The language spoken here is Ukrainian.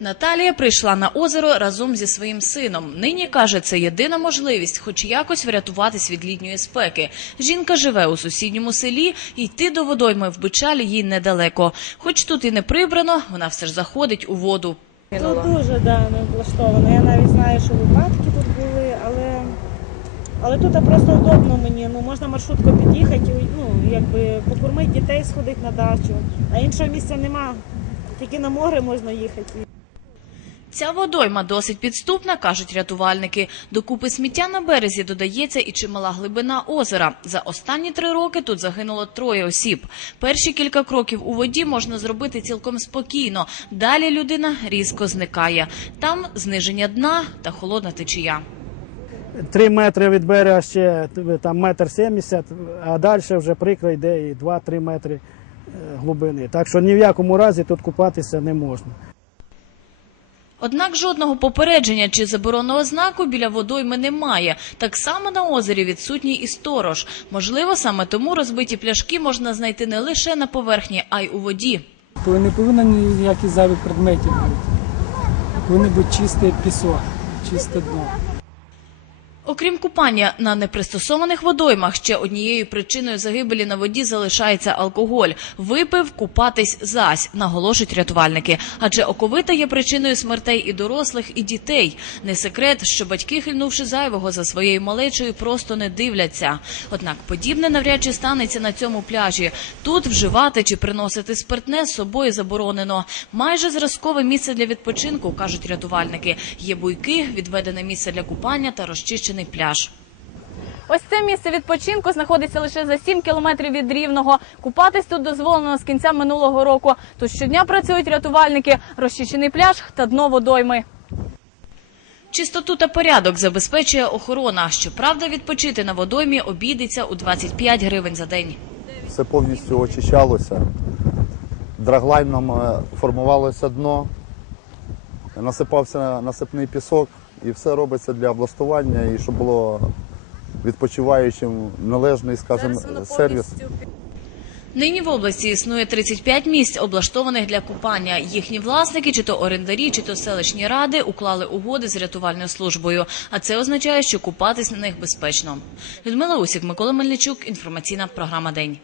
Наталія прийшла на озеро разом зі своїм сином. Нині каже, це єдина можливість, хоч якось врятуватись від літньої спеки. Жінка живе у сусідньому селі, йти до водойми в Бичалі їй недалеко. Хоч тут і не прибрано, вона все ж заходить у воду. Тут дуже да, не облаштовано. Я навіть знаю, що випадки тут були, але, але тут просто удобно мені. Ну, можна маршрутку під'їхати, ну, якби покормити дітей, сходити на дачу. А іншого місця нема. Тільки на море можна їхати. Ця водойма досить підступна, кажуть рятувальники. До купи сміття на березі додається і чимала глибина озера. За останні три роки тут загинуло троє осіб. Перші кілька кроків у воді можна зробити цілком спокійно. Далі людина різко зникає. Там зниження дна та холодна течія. Три метри від берега ще там метр сімдесят, а далі вже прикро йде і 2-3 метри е, глибини. Так що ні в якому разі тут купатися не можна. Однак жодного попередження чи заборонного знаку біля водойми немає. Так само на озері відсутній і сторож. Можливо, саме тому розбиті пляшки можна знайти не лише на поверхні, а й у воді. Не повинно ніяких зайвих предметів бути. Повинен бути чистий пісок, чисте дно. Окрім купання на непристосованих водоймах, ще однією причиною загибелі на воді залишається алкоголь. Випив, купатись зась, наголошують рятувальники. Адже оковита є причиною смертей і дорослих, і дітей. Не секрет, що батьки, хильнувши зайвого за своєю малечою, просто не дивляться. Однак подібне навряд чи станеться на цьому пляжі. Тут вживати чи приносити спиртне з собою заборонено. Майже зразкове місце для відпочинку, кажуть рятувальники. Є буйки, відведене місце для купання та розчищений пляж. Ось це місце відпочинку знаходиться лише за 7 кілометрів від Рівного. Купатись тут дозволено з кінця минулого року. Тут щодня працюють рятувальники, розчищений пляж та дно водойми. Чистоту та порядок забезпечує охорона. Щоправда, відпочити на водоймі обійдеться у 25 гривень за день. все повністю очищалося. Драглайном е, формувалося дно, насипався насипний пісок і все робиться для облаштування і щоб було відпочиваючим належний, скажімо, сервіс. Нині в області існує 35 місць, облаштованих для купання. Їхні власники, чи то орендарі, чи то селищні ради, уклали угоди з рятувальною службою. А це означає, що купатись на них безпечно. Людмила Усік, Микола Мельничук, інформаційна програма День.